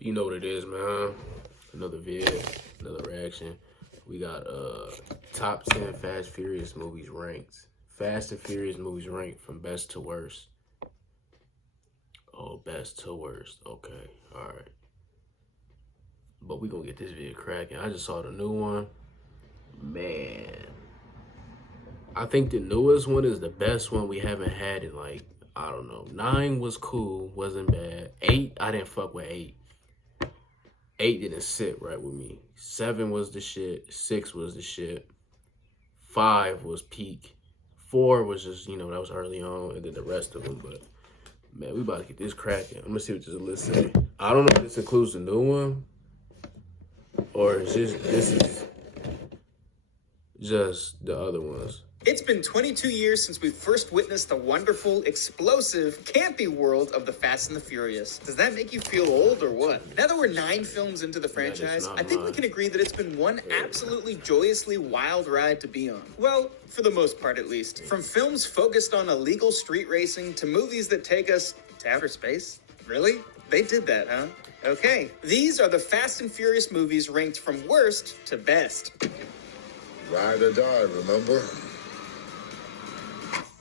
You know what it is, man. Another vid, another reaction. We got top 10 Fast Furious movies ranked. Fast and Furious movies ranked from best to worst. Oh, best to worst. Okay, all right. But we gonna get this video cracking. I just saw the new one. Man. I think the newest one is the best one we haven't had in like, I don't know. 9 was cool, wasn't bad. 8, I didn't fuck with 8. 8 didn't sit right with me. 7 was the shit. 6 was the shit. 5 was peak. 4 was just, you know, that was early on, and then the rest of them. But man, we about to get this cracking. I'm gonna see what this list say. I don't know if this includes the new one, or is this is just the other ones. It's been 22 years since we first witnessed the wonderful, explosive, campy world of the Fast and the Furious. Does that make you feel old or what? Now that we're 9 films into the franchise, I think we can agree that it's been one absolutely joyously wild ride to be on. Well, for the most part at least. From films focused on illegal street racing to movies that take us to outer space. Really? They did that, huh? Okay, these are the Fast and Furious movies ranked from worst to best. Ride or die, remember?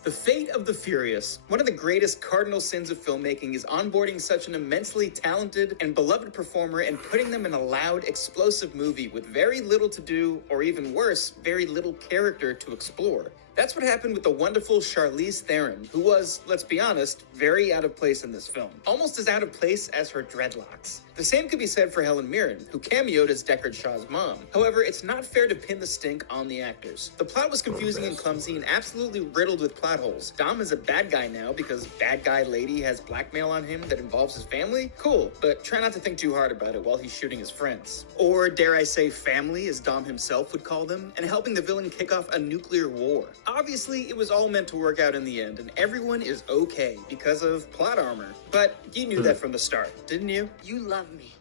The fate of the Furious. One of the greatest cardinal sins of filmmaking is onboarding such an immensely talented and beloved performer and putting them in a loud, explosive movie with very little to do, or even worse, very little character to explore. That's what happened with the wonderful Charlize Theron, who was, let's be honest, very out of place in this film. Almost as out of place as her dreadlocks. The same could be said for Helen Mirren, who cameoed as Deckard Shaw's mom. However, it's not fair to pin the stink on the actors. The plot was confusing and clumsy and absolutely riddled with plot holes. Dom is a bad guy now because bad guy lady has blackmail on him that involves his family? Cool, but try not to think too hard about it while he's shooting his friends. Or dare I say family, as Dom himself would call them, and helping the villain kick off a nuclear war. Obviously, it was all meant to work out in the end, and everyone is okay because of plot armor. But you knew that from the start, didn't you? You love me,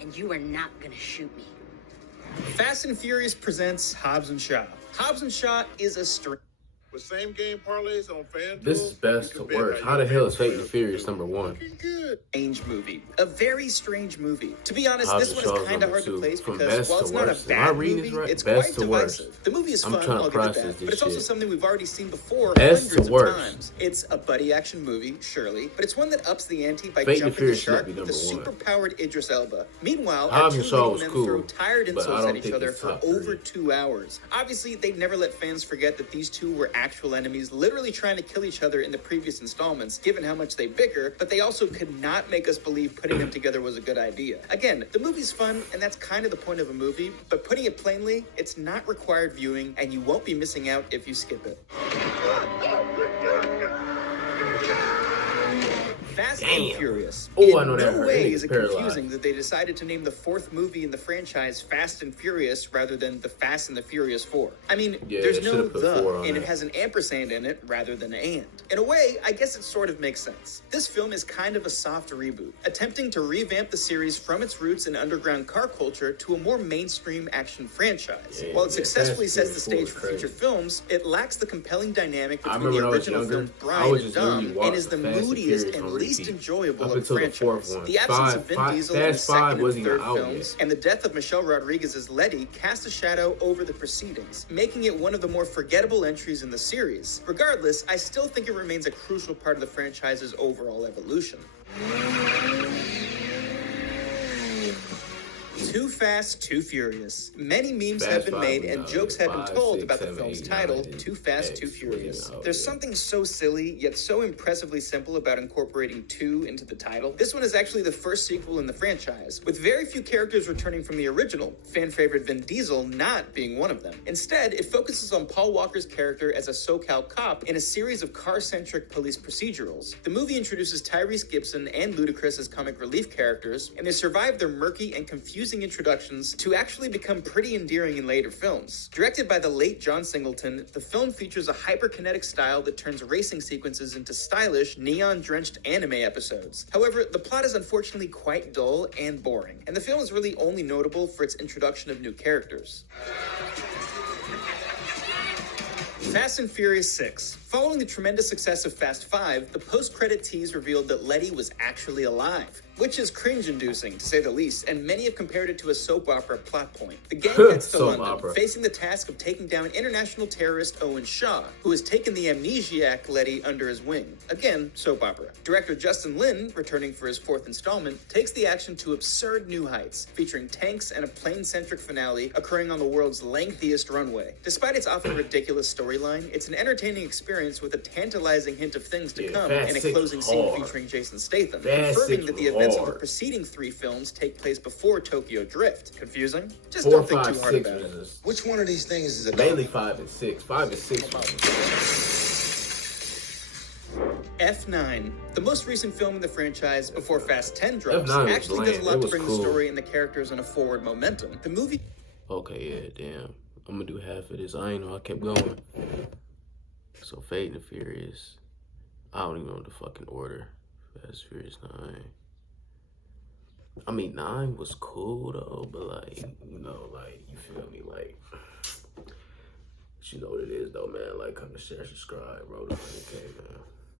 and you are not gonna shoot me. Fast and Furious presents Hobbs and Shaw. Hobbs and Shaw is a With same game parlays on FanDuel. This is best to worst. How the hell is Fate and Furious #1? strange movie. A very strange movie. To be honest, Hobbs this and one Shaw is kind of hard #2. to place From because best while to it's not a worst. Am I bad reading movie, this right? it's Best quite to divisive. worst. The movie is I'm fun, trying to I'll give it process that, this but it's also shit. something we've already seen before Best to hundreds of worst. times. It's a buddy action movie, surely, but it's one that ups the ante by Fate and jumping the Furious shark should be with the #1. super-powered Idris Elba. Meanwhile, Hobbs our and two Shaw leading was men cool, throw tired but I insults don't at each think other it's for top over 3. 2 hours. Obviously, they'd never let fans forget that these two were actual enemies, literally trying to kill each other in the previous installments, given how much they bicker, but they also could not make us believe putting them together was a good idea. Again, the movie's fun, and that's kind of the point of a movie, but putting it plainly, it's not required viewing, and you won't be missing out if you skip it. Fast and Furious. Oh, I know that In no hurt. way That is it nigga's paralyzed. confusing that they decided to name the 4th movie in the franchise Fast and Furious rather than The Fast and the Furious 4. I mean, Yeah, there's they no should've put the, 4 on and it it. has an ampersand in it rather than and. In a way, I guess it sort of makes sense. This film is kind of a soft reboot, attempting to revamp the series from its roots in underground car culture to a more mainstream action franchise. Yeah, While it yeah, successfully Fast sets and the Furious stage for 4 is future crazy. films, it lacks the compelling dynamic I between the remember when I was original younger, films I Brian would and just literally Dom, watch and is the Fast and moodiest Furious and on least repeat enjoyable up of the until the franchise. 4th one. The absence of Vin Diesel in the Fast 5 second and wasn't even third out films, yet. and the death of Michelle Rodriguez's Letty cast a shadow over the proceedings, making it one of the more forgettable entries in the series. Regardless, I still think it remains a crucial part of the franchise's overall evolution. Too Fast, Too Furious. Many memes Fast have been 5 made was and out, jokes have been 5, told 6, about the 7, film's 8, title, 9, Too Fast, X Too wasn't Furious. out There's yet. something so silly, yet so impressively simple about incorporating 2 into the title. This one is actually the first sequel in the franchise, with very few characters returning from the original, fan favorite Vin Diesel not being one of them. Instead, it focuses on Paul Walker's character as a SoCal cop in a series of car-centric police procedurals. The movie introduces Tyrese Gibson and Ludacris as comic relief characters, and they survive their murky and confusing introductions to actually become pretty endearing in later films. Directed by the late John Singleton, the film features a hyperkinetic style that turns racing sequences into stylish, neon-drenched anime episodes. However, the plot is unfortunately quite dull and boring, and the film is really only notable for its introduction of new characters. Fast and Furious 6. Following the tremendous success of Fast 5, the post-credit tease revealed that Letty was actually alive. which is cringe-inducing, to say the least, and many have compared it to a soap opera plot point. The gang heads to Soap London, opera. facing the task of taking down international terrorist Owen Shaw, who has taken the amnesiac Letty under his wing. Again, soap opera. Director Justin Lin, returning for his 4th installment, takes the action to absurd new heights, featuring tanks and a plane-centric finale occurring on the world's lengthiest runway. Despite its often ridiculous storyline, it's an entertaining experience with a tantalizing hint of things to come in a closing scene featuring Jason Statham, confirming that the events of the preceding 3 films take place before Tokyo Drift. Confusing? Just 4, don't think 5, too hard 6 about it. was Which one of these things is a mainly 5 and 6. 5 and 6 was F9, the most recent film in the franchise before Fast 10 drops, F9 was actually does a bland. lot It to was bring cool. the story and the characters on a forward momentum. The movie... okay, yeah, damn. I'm gonna do half of this. I ain't know I kept going. So Fate and the Furious. I don't even know the fucking order. Fast Furious 9. I mean, 9 was cool though, but like, you know, like, you feel me, like, you know what it is though, man. Like, comment, share, subscribe, bro. 100K, man.